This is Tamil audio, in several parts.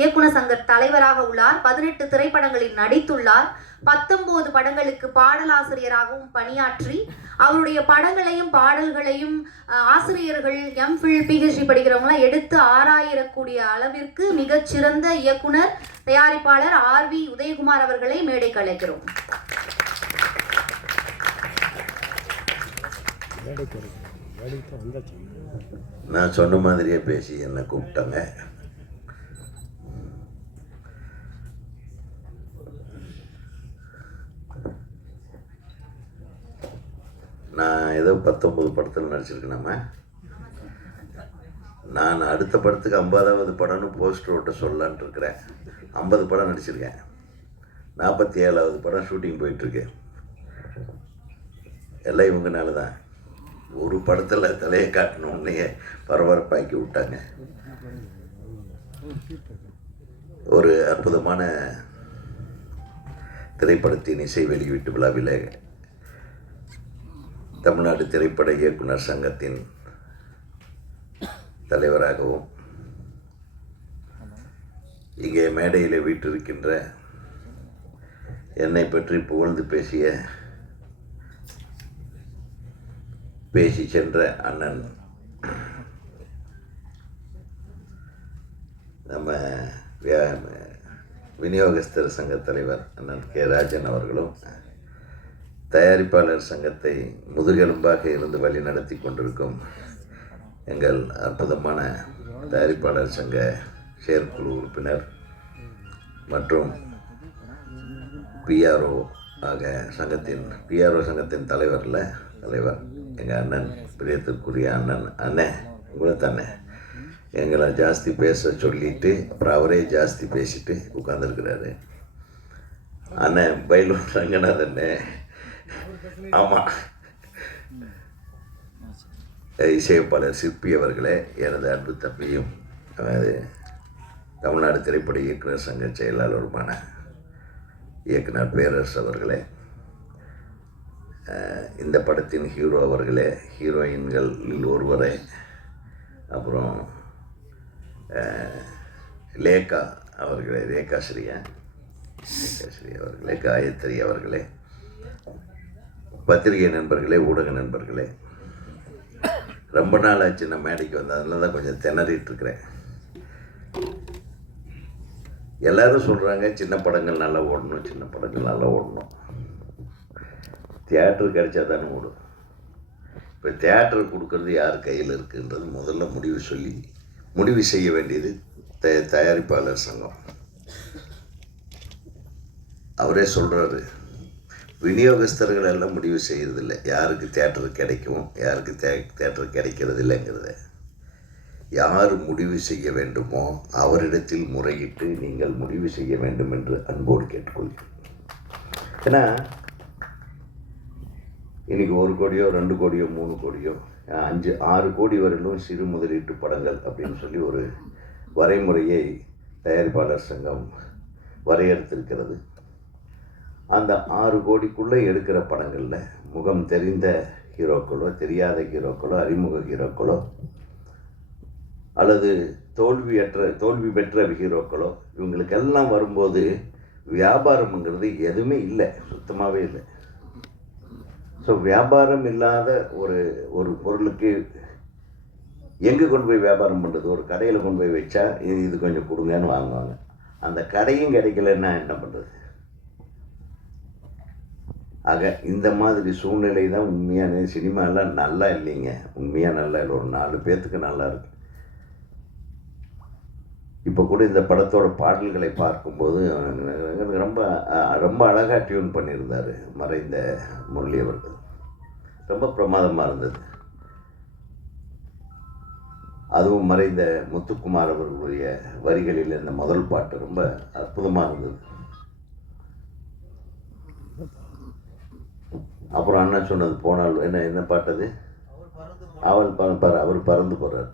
இயக்குனர் சங்க தலைவராக உள்ளார். 18 திரைப்படங்களில் நடித்துள்ளார். 19 படங்களுக்கு பாடலாசிரியராகவும் பணியாற்றி அவருடைய படங்களையும் பாடல்களையும் ஆசிரியர்கள் எம்ஃபில் பிஹெச்டி படிக்கிறவங்களாம் எடுத்து ஆராயக்கூடிய அளவிற்கு மிகச்சிறந்த இயக்குனர் தயாரிப்பாளர் ஆர்வி உதயகுமார் அவர்களை மேடைக்கு அழைக்கிறோம். நான் சொன்ன மாதிரியே பேசி என்னை கூப்பிட்டாங்க. நான் ஏதோ 19 படத்தில் நடிச்சிருக்கேனாமா. நான் அடுத்த படத்துக்கு 50வது படம்னு போஸ்டர் ஓட்ட சொல்லலான்ட்டு இருக்கிறேன். 50 படம் நடிச்சிருக்கேன். 47வது படம் ஷூட்டிங் போயிட்டுருக்கு. எல்லாம் இவங்கனால தான். ஒரு படத்தில் தலையை காட்டணுன்னே பரபரப்பாக்கி விட்டாங்க. ஒரு அற்புதமான திரைப்படத்தின் இசை வெளியீட்டு விழாவில் தமிழ்நாடு திரைப்பட இயக்குனர் சங்கத்தின் தலைவராகவும் இங்கே மேடையில் வீற்றிருக்கின்ற என்னை பற்றி புகழ்ந்து பேசி சென்ற அண்ணன் நம்ம விநியோகஸ்தர் சங்க தலைவர் அண்ணன் கே ராஜன் அவர்களும், தயாரிப்பாளர் சங்கத்தை முதுகெலும்பாக இருந்து வழி நடத்தி கொண்டிருக்கும் எங்கள் அற்புதமான தயாரிப்பாளர் சங்க செயற்குழு உறுப்பினர் மற்றும் பிஆர்ஓ சங்கத்தின் தலைவர் எங்கள் அண்ணன், பிரியத்திற்குரிய அண்ணன் உங்களை தானே எங்களை ஜாஸ்தி பேச சொல்லிட்டு அப்புறம் அவரே ஜாஸ்தி பேசிட்டு உட்காந்துருக்கிறாரு. அண்ணன் பயிலூர் ரங்கநாதன். ஆமாம், இசையமைப்பாளர் சிற்பி அவர்களே, எனது அன்பு தம்பியும் தமிழ்நாடு திரைப்பட இயக்குனர் சங்க செயலாளருமான இயக்குனர் பேரரசு அவர்களே, இந்த படத்தின் ஹீரோ அவர்களே, ஹீரோயின்களில் ஒருவரே, அப்புறம் லேகா அவர்களே, ரேகாஸ்ரீ அவர்களே, காயத்ரி அவர்களே, பத்திரிகை நண்பர்களே, ஊடக நண்பர்களே, ரொம்ப நாள் ஆச்சு நான் மேடைக்கு வந்தேன். அதில் தான் கொஞ்சம் திணறிட்டுருக்கிறேன். எல்லோரும் சொல்கிறாங்க சின்ன படங்கள் நல்லா ஓடணும். தியேட்டர் கிடைச்சா தானே ஓடும். இப்போ தியேட்டர் கொடுக்கறது யார் கையில் இருக்குன்றது முதல்ல முடிவு செய்ய வேண்டியது தயாரிப்பாளர் சங்கம். அவரே சொல்கிறாரு, விநியோகஸ்தர்கள் எல்லாம் முடிவு செய்கிறதில்லை யாருக்கு தியேட்டர் கிடைக்கும், யாருக்கு தியேட்டர் கிடைக்கிறது இல்லைங்கிறத. யார் முடிவு செய்ய வேண்டுமோ அவரிடத்தில் முறையிட்டு நீங்கள் முடிவு செய்ய வேண்டும் என்று அன்போடு கேட்டுக்கொள்கிறேன். ஏன்னா இன்றைக்கி 1 கோடியோ 2 கோடியோ 3 கோடியோ 5-6 கோடி வரையிலும் சிறு முதலீட்டு படங்கள் அப்படின்னு சொல்லி ஒரு வரைமுறையை தயாரிப்பாளர் சங்கம் வரையறுத்திருக்கிறது. அந்த 6 கோடிக்குள்ளே எடுக்கிற படங்களில் முகம் தெரிந்த ஹீரோக்களோ, தெரியாத ஹீரோக்களோ, அறிமுக ஹீரோக்களோ, அல்லது தோல்வி பெற்ற ஹீரோக்களோ, இவங்களுக்கெல்லாம் வரும்போது வியாபாரம்ங்கிறது எதுவுமே இல்லை, சுத்தமாகவே இல்லை. ஸோ வியாபாரம் இல்லாத ஒரு பொருளுக்கு எங்கே கொண்டு போய் வியாபாரம் பண்ணுறது? ஒரு கடையில் கொண்டு போய் வச்சா இது கொஞ்சம் கொடுங்கன்னு வாங்குவாங்க. அந்த கடையும் கிடைக்கலன்னா என்ன பண்ணுறது? ஆக இந்த மாதிரி சூழ்நிலை தான் உண்மையான சினிமாலாம் நல்லா இல்லைங்க. உண்மையாக நல்லா இல்லை, ஒரு 4 பேர்த்துக்கு நல்லா இருக்கு. இப்போ கூட இந்த படத்தோட பாடல்களை பார்க்கும்போது ரொம்ப ரொம்ப அழகாக டியூன் பண்ணியிருந்தார் மறைந்த முரளி அவர்கள். ரொம்ப பிரமாதமாக இருந்தது. அதுவும் மறைந்த முத்துக்குமார் அவர்களுடைய வரிகளில் இந்த முதல் பாட்டு ரொம்ப அற்புதமாக இருந்தது. அப்புறம் அண்ணா சொன்னது போனால் என்ன பாட்டது, அவர் பறந்து போகிறார்.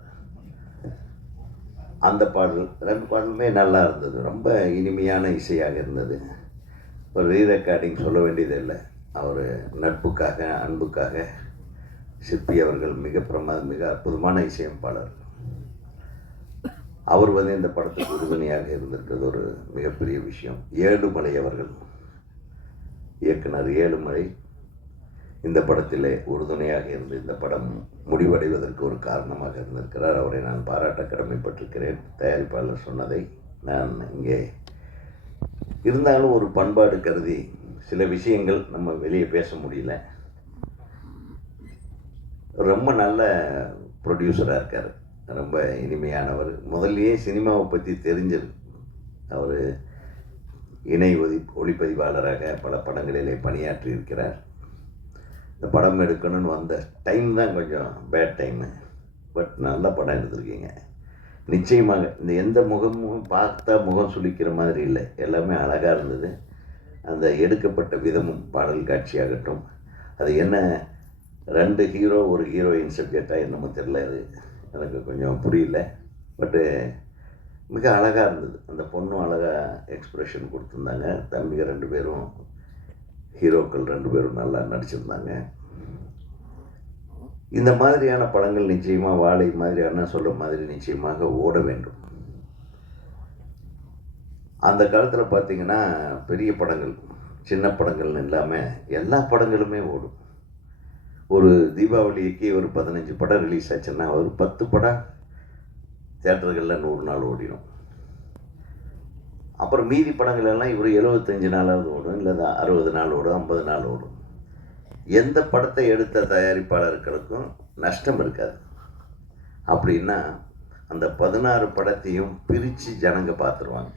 அந்த பாடல் 2 பாடலுமே நல்லா இருந்தது. ரொம்ப இனிமையான இசையாக இருந்தது. ஒரு ரீரெக்கார்டிங் சொல்ல வேண்டியதில்லை. அவர் நட்புக்காக, அன்புக்காக சிற்பி அவர்கள் மிக அற்புதமான இசையமைப்பாளர். அவர் வந்து இந்த படத்துக்கு உறுதுணையாக இருந்திருக்கிறது ஒரு மிகப்பெரிய விஷயம். ஏழுமலை அவர்கள், இயக்குனர் ஏழுமலை இந்த படத்திலே உறுதுணையாக இருந்து இந்த படம் முடிவடைவதற்கு ஒரு காரணமாக இருந்திருக்கிறார். அவரை நான் பாராட்ட கடமைப்பட்டிருக்கிறேன். தயாரிப்பாளர் சொன்னதை நான் இங்கே இருந்தாலும் ஒரு பண்பாடு கருதி சில விஷயங்கள் நம்ம வெளியே பேச முடியல. ரொம்ப நல்ல ப்ரொடியூசராக இருக்கார், ரொம்ப இனிமையானவர். முதல்லையே சினிமாவை பற்றி தெரிஞ்சது. அவர் இணை ஒளிப்பதிவாளராக பல படங்களிலே பணியாற்றி இருக்கிறார். இந்த படம் எடுக்கணும்னு வந்த டைம் தான் கொஞ்சம் பேட் டைமு, பட் நல்ல படம் எடுத்திருக்கீங்க. நிச்சயமாக இந்த எந்த முகமும் பார்த்தா முகம் சுளிக்கிற மாதிரி இல்லை, எல்லாமே அழகாக இருந்தது. அந்த எடுக்கப்பட்ட விதமும் பாடல் காட்சியாகட்டும், அது என்ன 2 ஹீரோ 1 ஹீரோயின் சப்ஜெக்டாக என்னமோ தெரில, அது எனக்கு கொஞ்சம் புரியல. பட்டு மிக அழகாக இருந்தது. அந்த பொண்ணும் அழகாக எக்ஸ்ப்ரெஷன் கொடுத்துருந்தாங்க. தம்பிங்க 2 பேரும் ஹீரோக்கள் 2 பேரும் நல்லா நடிச்சிருந்தாங்க. இந்த மாதிரியான படங்கள் நிச்சயமாக வாழை மாதிரியான சொல்கிற மாதிரி நிச்சயமாக ஓட வேண்டும். அந்த காலத்தில் பார்த்திங்கன்னா பெரிய படங்கள் சின்ன படங்கள்னு இல்லாமல் எல்லா படங்களுமே ஓடும். ஒரு தீபாவளிக்கு ஒரு 15 படம் ரிலீஸ் ஆச்சுன்னா ஒரு 10 படம் தியேட்டர்களில் 100 நாள் ஓடிடும். அப்புறம் மீதி படங்கள் எல்லாம் இவர் 75 நாளாவது ஓடும், இல்லை 60 நாள் ஓடும், 50 நாள் ஓடும். எந்த படத்தை எடுத்த தயாரிப்பாளர்களுக்கும் நஷ்டம் இருக்காது. அப்படின்னா அந்த 16 படத்தையும் பிரித்து ஜனங்க பார்த்துருவாங்க.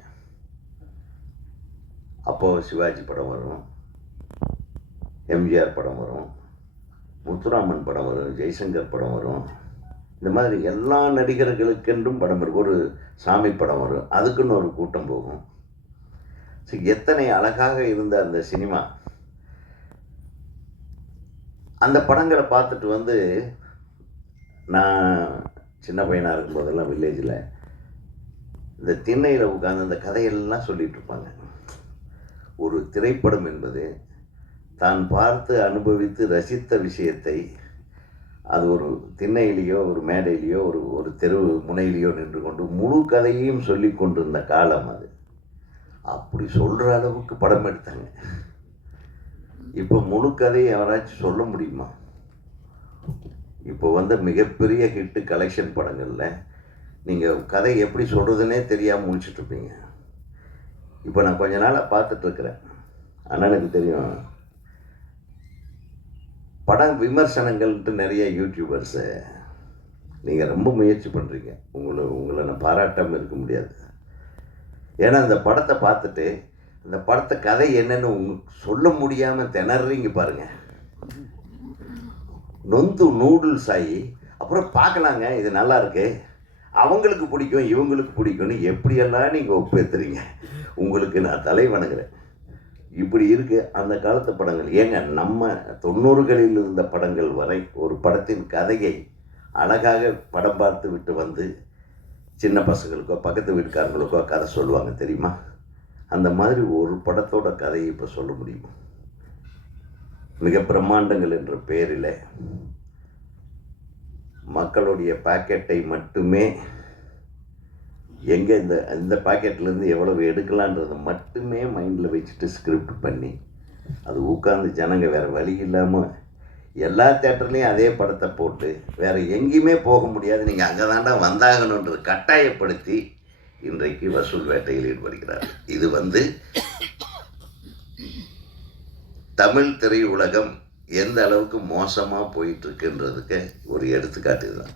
அப்போது சிவாஜி படம் வரும், எம்ஜிஆர் படம் வரும், முத்துராமன் படம் வரும், ஜெய்சங்கர் படம் வரும். இந்த மாதிரி எல்லா நடிகர்களுக்கென்றும் படம் இருக்கும். ஒரு சாமி படம் வரும், அதுக்குன்னு ஒரு கூட்டம் போகும். ஸோ எத்தனை அழகாக இருந்த அந்த சினிமா. அந்த படங்களை பார்த்துட்டு வந்து நான் சின்ன பையனாக இருக்கும்போதெல்லாம் வில்லேஜில் இந்த திண்ணையில் உட்காந்து அந்த கதையெல்லாம் சொல்லிகிட்டு இருப்பாங்க. ஒரு திரைப்படம் என்பது தான் பார்த்து அனுபவித்து ரசித்த விஷயத்தை அது ஒரு திண்ணையிலேயோ ஒரு மேடையிலையோ ஒரு தெரு முனையிலையோ நின்று கொண்டு முழு கதையையும் சொல்லி கொண்டிருந்த காலம் அது. அப்படி சொல்கிற அளவுக்கு படம் எடுத்தாங்க. இப்போ முழு கதையை யாராச்சும் சொல்ல முடியுமா? இப்போ வந்த மிகப்பெரிய ஹிட்டு கலெக்ஷன் படங்களில் நீங்கள் கதை எப்படி சொல்கிறதுனே தெரியாமல் முடிச்சுட்ருப்பீங்க. இப்போ நான் கொஞ்ச நாளாக பார்த்துட்ருக்குறேன். அண்ணனுக்கு தெரியும், படம் விமர்சனங்கள்ன்ட்டு நிறைய யூடியூபர்ஸு நீங்கள் ரொம்ப முயற்சி பண்ணுறீங்க. உங்களை நான் பாராட்டாமல் இருக்க முடியாது. ஏன்னா அந்த படத்தை பார்த்துட்டு இந்த படத்தை கதை என்னன்னு சொல்ல முடியாமல் திணறீங்க பாருங்கள். நொந்து நூடுல்ஸ் ஆகி அப்புறம் பார்க்கலாங்க, இது நல்லா இருக்கு, அவங்களுக்கு பிடிக்கும் இவங்களுக்கு பிடிக்கும்னு எப்படியெல்லாம் நீங்கள் ஒப்பேத்துறீங்க. உங்களுக்கு நான் தலை வணங்குறேன். இப்படி இருக்குது அந்த காலத்து படங்கள். ஏங்க நம்ம 90களில் இருந்த படங்கள் வரை ஒரு படத்தின் கதையை அழகாக படம் பார்த்து விட்டு வந்து சின்ன பசங்களுக்கோ பக்கத்து வீட்டுக்காரங்களுக்கோ கதை சொல்லுவாங்க தெரியுமா? அந்த மாதிரி ஒரு படத்தோட கதையை இப்போ சொல்ல முடியும். மிக பிரம்மாண்டங்கள் என்ற பெயரில் மக்களுடைய பாக்கெட்டை மட்டுமே எங்கே இந்த பாக்கெட்லேருந்து எவ்வளவு எடுக்கலான்றதை மட்டுமே மைண்டில் வச்சுட்டு ஸ்கிரிப்ட் பண்ணி அது உட்காந்து ஜனங்க வேறு வழி இல்லாமல் எல்லா தேட்டர்லேயும் அதே படத்தை போட்டு வேறு எங்கேயுமே போக முடியாது, நீங்கள் அங்கே தாண்டா வந்தாகணுன்றது கட்டாயப்படுத்தி இன்றைக்கு வசூல் வேட்டையில் ஈடுபடுகிறார். இது தமிழ் திரையுலகம் எந்த அளவுக்கு மோசமாக போயிட்டுருக்குன்றதுக்கு ஒரு எடுத்துக்காட்டு தான்.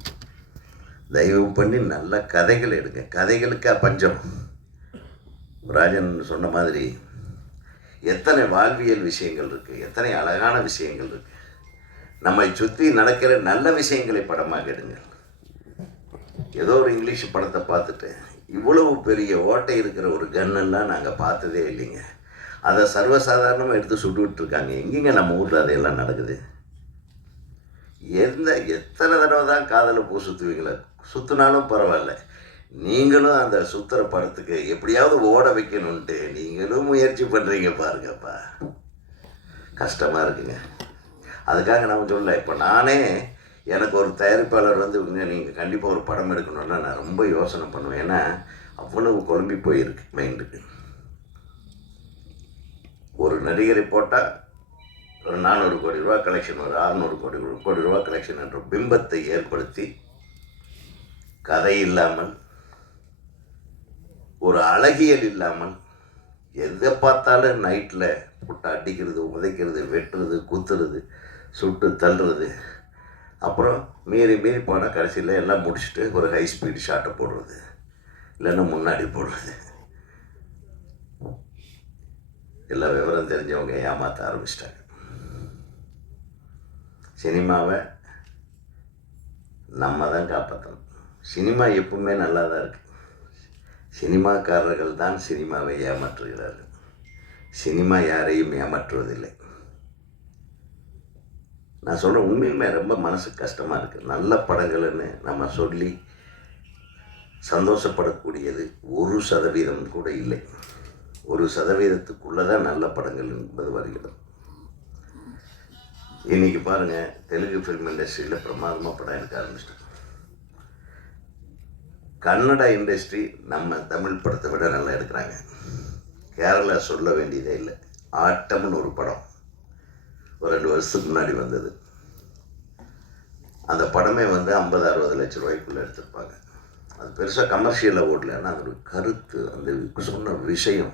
தயவு பண்ணி நல்ல கதைகள் எடுங்க. கதைகளுக்கா பஞ்சம்? ராஜன் சொன்ன மாதிரி எத்தனை வாழ்வியல் விஷயங்கள் இருக்குது, எத்தனை அழகான விஷயங்கள் இருக்குது. நம்மை சுற்றி நடக்கிற நல்ல விஷயங்களை படமாக எடுங்கள். ஏதோ ஒரு இங்கிலீஷ் படத்தை பார்த்துட்டு இவ்வளவு பெரிய ஓட்டை இருக்கிற ஒரு கன்னெல்லாம் நாங்கள் பார்த்ததே இல்லைங்க, அதை சர்வசாதாரணமாக எடுத்து சுட்டுக்கிட்டுருக்காங்க. எங்கேங்க நம்ம ஊரில் அதையெல்லாம் நடக்குது? எத்தனை தடவை தான் காதலை பூ சுற்றுவீங்களே? சுற்றினாலும் பரவாயில்ல, நீங்களும் அந்த சுற்றுற படத்துக்கு எப்படியாவது ஓட வைக்கணுன்ட்டு நீங்களும் முயற்சி பண்ணுறீங்க பாருங்கப்பா. கஷ்டமாக இருக்குங்க. அதுக்காக நான் சொல்ல, இப்போ நானே எனக்கு ஒரு தயாரிப்பாளர் வந்து நீங்கள் கண்டிப்பாக ஒரு படம் எடுக்கணும்னா நான் ரொம்ப யோசனை பண்ணுவேன். ஏன்னா அவ்வளவு குழம்பி போயிருக்கு மைண்டுக்கு. ஒரு நடிகரை போட்டால் ஒரு 400 கோடி ரூபா கலெக்ஷன், ஒரு 600 கோடி ரூபா கலெக்ஷன் என்ற பிம்பத்தை ஏற்படுத்தி, கதை இல்லாமல், ஒரு அழகியல் இல்லாமல், எதை பார்த்தாலும் நைட்டில் போட்டு அடிக்கிறது, உதைக்கிறது, வெட்டுறது, குத்துறது, சுட்டு தள்ளுறது, அப்புறம் மீறி போனால் கடைசியில் எல்லாம் முடிச்சுட்டு ஒரு ஹை ஸ்பீடு ஷாட்டை போடுறது, இல்லைன்னா முன்னாடி போடுறது. எல்லா விவரம் தெரிஞ்சவங்க ஏமாற்ற ஆரம்பிச்சிட்டாங்க. சினிமாவை நம்ம தான் காப்பாற்றணும். சினிமா எப்பவுமே நல்லா தான் இருக்குது. சினிமாக்காரர்கள் தான் சினிமாவை ஏமாற்றுகிறார்கள். சினிமா யாரையும் ஏமாற்றுவதில்லை. நான் சொல்கிறேன், உண்மையுமே ரொம்ப மனசுக்கு கஷ்டமாக இருக்குது. நல்ல படங்கள்னு நம்ம சொல்லி சந்தோஷப்படக்கூடியது 1% கூட இல்லை. 1% தான் நல்ல படங்கள் என்பது வருகிறது. இன்றைக்கி பாருங்கள், தெலுங்கு ஃபிலிம் இண்டஸ்ட்ரியில் பிரமாதமாக படம் எடுக்க ஆரம்பிச்சிட்டோம். கன்னடா இண்டஸ்ட்ரி நம்ம தமிழ் படத்தை விட நல்லா எடுக்கிறாங்க. கேரளா சொல்ல வேண்டியதே இல்லை. ஆட்டம்னு ஒரு படம் ஒரு 2 வருஷத்துக்கு முன்னாடி வந்தது. அந்த படமே வந்து 50-60 லட்ச ரூபாய்க்குள்ளே எடுத்திருப்பாங்க. அது பெருசாக கமர்ஷியலாக ஓடல. ஆனால் அதோட கருத்து, அந்த சொன்ன விஷயம்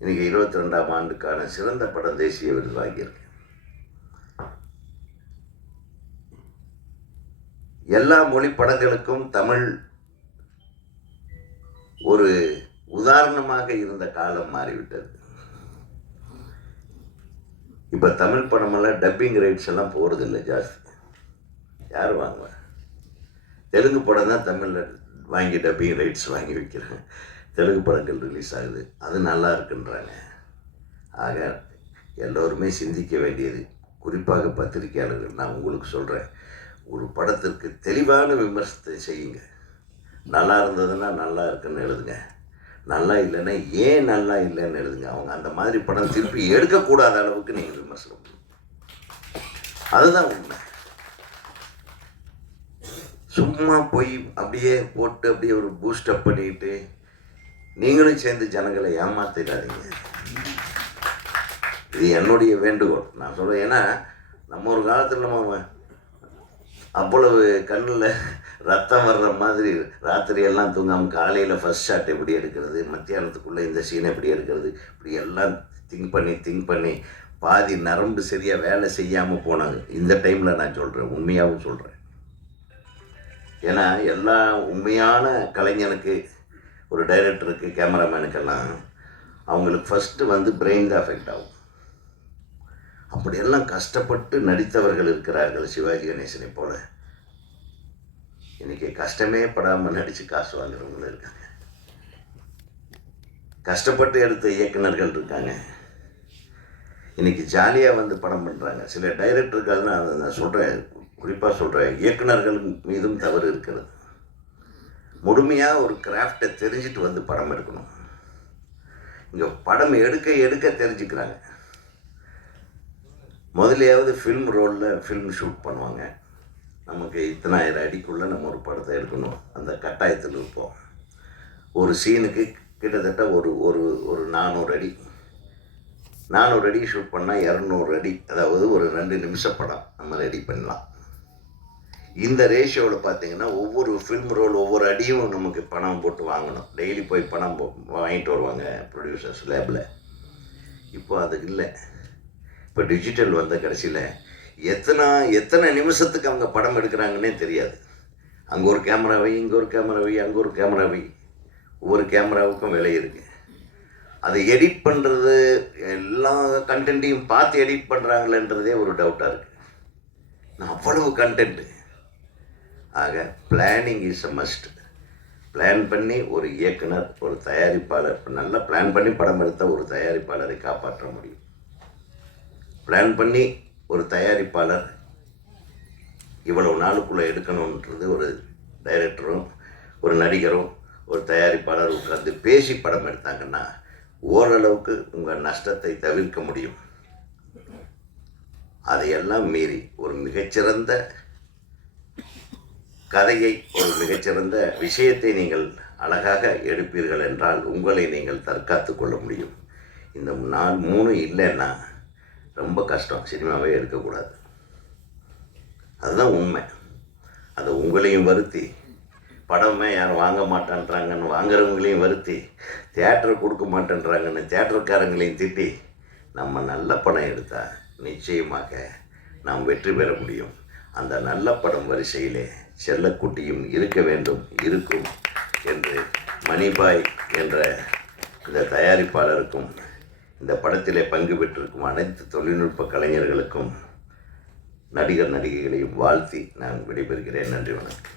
இன்றைக்கி 22ஆம் ஆண்டுக்கான சிறந்த படம் தேசிய விருது வாங்கியிருக்கு. எல்லா மொழி படங்களுக்கும் தமிழ் ஒரு உதாரணமாக இருந்த காலம் மாறிவிட்டது. இப்போ தமிழ் படமெல்லாம் டப்பிங் ரைட்ஸ் எல்லாம் போகிறதில்லை ஜாஸ்தி. யார் வாங்குவேன்? தெலுங்கு படம் தான் தமிழில் வாங்கி டப்பிங் ரைட்ஸ் வாங்கி வைக்கிறாங்க. தெலுங்கு படங்கள் ரிலீஸ் ஆகுது, அது நல்லா இருக்குன்றாங்க. ஆக எல்லோருமே சிந்திக்க வேண்டியது, குறிப்பாக பத்திரிகையாளர்கள், நான் உங்களுக்கு சொல்கிறேன், ஒரு படத்திற்கு தெளிவான விமர்சனத்தை செய்யுங்க. நல்லா இருந்ததுன்னா நல்லா இருக்குன்னு எழுதுங்க, நல்லா இல்லைன்னா ஏன் நல்லா இல்லைன்னு எழுதுங்க. அவங்க அந்த மாதிரி படம் திருப்பி எடுக்கக்கூடாத அளவுக்கு நீங்கள் விமர்சனம் பண்ணுங்க. அதுதான் உண்மை. சும்மா போய் அப்படியே போட்டு அப்படியே ஒரு பூஸ்டப் பண்ணிக்கிட்டு நீங்களும் சேர்ந்து ஜனங்களை ஏமாத்திடாதீங்க. இது என்னுடைய வேண்டுகோள். நான் சொல்கிறேன், ஏன்னா நம்ம ஒரு காலத்தில் நம்ம அவ்வளவு கண்ணில் ரத்தம் வர்ற மாதிரி ராத்திரியெல்லாம் தூங்காமல் காலையில் ஃபஸ்ட் ஷாட் எப்படி எடுக்கிறது, மத்தியானத்துக்குள்ளே இந்த சீனை எப்படி எடுக்கிறது, இப்படி எல்லாம் திங்க் பண்ணி பாதி நரம்பு சரியாக வேலை செய்யாமல் போனாங்க. இந்த டைமில் நான் சொல்கிறேன், உண்மையாகவும் சொல்கிறேன். ஏன்னா எல்லா உண்மையான கலைஞனுக்கு, ஒரு டைரக்டருக்கு, கேமராமேனுக்கெல்லாம் அவங்களுக்கு ஃபஸ்ட்டு வந்து பிரெயின் தான் அஃபெக்ட் ஆகும். அப்படியெல்லாம் கஷ்டப்பட்டு நடித்தவர்கள் இருக்கிறார்கள். சிவாஜி கணேசனை போல இன்றைக்கி கஷ்டமே படாமல் நடித்து காசு வாங்குறவங்களும் இருக்காங்க. கஷ்டப்பட்டு எடுத்த இயக்குநர்கள் இருக்காங்க. இன்றைக்கி ஜாலியாக வந்து படம் பண்ணுறாங்க. சில டைரக்டர்கள் நான் சொல்கிறேன், குறிப்பாக சொல்கிறேன், இயக்குநர்கள் மீதும் தவறு இருக்கிறது. முழுமையாக ஒரு கிராஃப்டை தெரிஞ்சுட்டு வந்து படம் எடுக்கணும். இங்கே படம் எடுக்க தெரிஞ்சுக்கிறாங்க. முதலையாவது ஃபில்ம் ரோலில் ஃபில்ம் ஷூட் பண்ணுவாங்க. நமக்கு இத்தனை 1000 அடிக்குள்ளே நம்ம ஒரு படத்தை எடுக்கணும், அந்த கட்டாயத்தில் இருப்போம். ஒரு சீனுக்கு கிட்டத்தட்ட ஒரு ஒரு ஒரு 400 அடி ஷூட் பண்ணால் 200 அடி, அதாவது ஒரு 2 நிமிஷம் படம் நம்ம ரெடி பண்ணலாம். இந்த ரேஷியோவில் பார்த்தீங்கன்னா ஒவ்வொரு ஃபில்ம் ரோல் ஒவ்வொரு அடியும் நமக்கு பணம் போட்டு வாங்கணும். டெய்லி போய் பணம் வாங்கிட்டு வருவாங்க ப்ரொடியூசர்ஸ் லேபில். இப்போ அது இல்லை. இப்போ டிஜிட்டல் வந்த கடைசியில் எத்தனை நிமிஷத்துக்கு அவங்க படம் எடுக்கிறாங்கன்னே தெரியாது. அங்கே ஒரு கேமரா வை, இங்கே ஒரு கேமரா வை, அங்கே ஒரு கேமரா வை. ஒவ்வொரு கேமராவுக்கும் விலை இருக்குது. அதை எடிட் பண்ணுறது, எல்லா கண்டென்ட்டையும் பார்த்து எடிட் பண்ணுறாங்களேன்றதே ஒரு டவுட்டாக இருக்குது. நான் அவ்வளவு கண்டென்ட்டு. ஆக planning is a must. Plan பண்ணி ஒரு இயக்குனர், ஒரு தயாரிப்பாளர், நல்லா பிளான் பண்ணி படம் எடுத்த ஒரு தயாரிப்பாளரை காப்பாற்ற முடியும். பிளான் பண்ணி ஒரு தயாரிப்பாளர் இவ்வளவு நாளுக்குள்ளே எடுக்கணுன்றது ஒரு டைரக்டரும் ஒரு நடிகரும் ஒரு தயாரிப்பாளர் உட்கார்ந்து பேசி படம் எடுத்தாங்கன்னா ஓரளவுக்கு உங்கள் நஷ்டத்தை தவிர்க்க முடியும். அதையெல்லாம் மீறி ஒரு மிகச்சிறந்த கதையை, ஒரு மிகச்சிறந்த விஷயத்தை நீங்கள் அழகாக எடுப்பீர்கள் என்றால் உங்களை நீங்கள் தற்காத்து கொள்ள முடியும். இந்த 3 இல்லைன்னா ரொம்ப கஷ்டம், சினிமாவே எடுக்கக்கூடாது. அதுதான் உண்மை. அது உங்களையும் வருத்தி, படமே யாரும் வாங்க மாட்டேன்றாங்கன்னு வாங்குறவங்களையும் வருத்தி, தியேட்டர் கொடுக்க மாட்டேன்றாங்கன்னு தியேட்டருக்காரங்களையும் திட்டி, நம்ம நல்ல படம் எடுத்தால் நிச்சயமாக நாம் வெற்றி பெற முடியும். அந்த நல்ல படம் வரிசையிலே செல்லக்குட்டியும் இருக்க வேண்டும், இருக்கும் என்று மணிபாய் என்ற இந்த தயாரிப்பாளருக்கும் இந்த படத்திலே பங்கு பெற்றிருக்கும் அனைத்து தொழில்நுட்ப கலைஞர்களுக்கும் நடிகர் நடிகைகளையும் வாழ்த்தி நான் விடைபெறுகிறேன். நன்றி, வணக்கம்.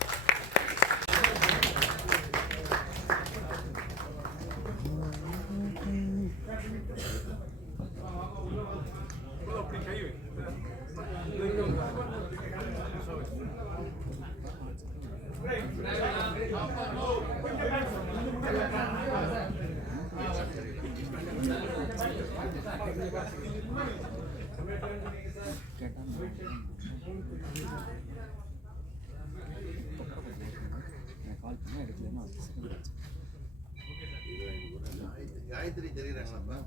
காயத்ரி தெரியுறாங்களா?